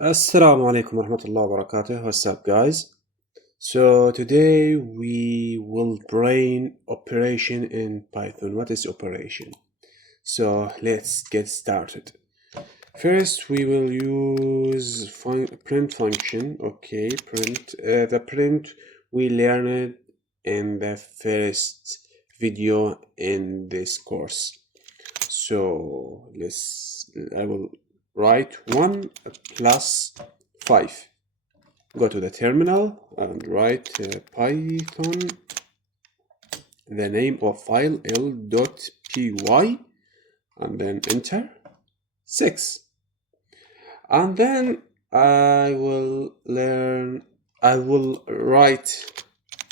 Assalamu alaikum warahmatullahi wabarakatuh. What's up, guys? So today we will brain operation in Python. What is operation? So let's get started. First, we will use print function. Okay, print. The print we learned in the first video in this course. So I will write 1 plus 5. Go to the terminal and write Python, the name of file l.py, and then enter 6. And then I will write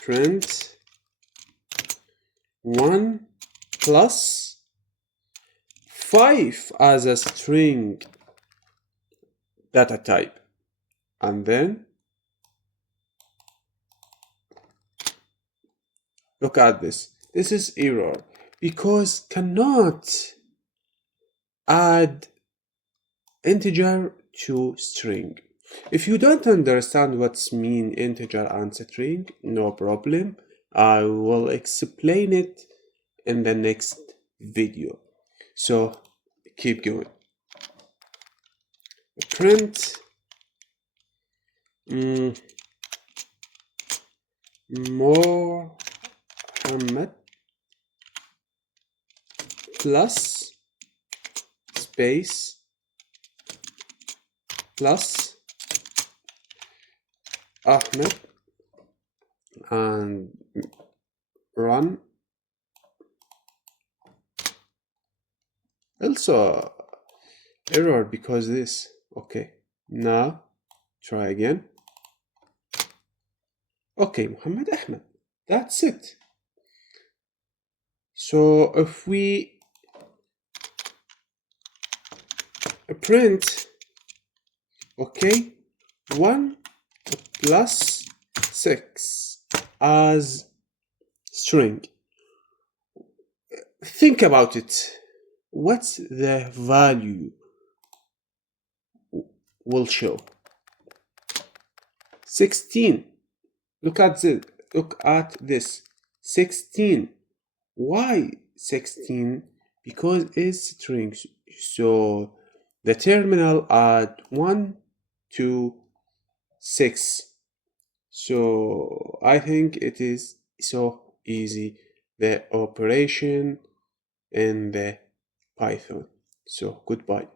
print 1 plus 5 as a string data type, and then look at this. This is error because cannot add integer to string. If you don't understand what's mean integer and string, no problem. I will explain it in the next video. So keep going. Print Mohammed plus space plus Ahmed and run. Also error because this. Okay, now try again. Okay, Muhammad Ahmed. That's it. So if we print, okay, 1 plus 6 as string, think about it. What's the value will show? 16. Look at this. 16. Why 16? Because it's string. So the terminal add 1 to 6. So I think it is so easy, the operation in the Python. So goodbye.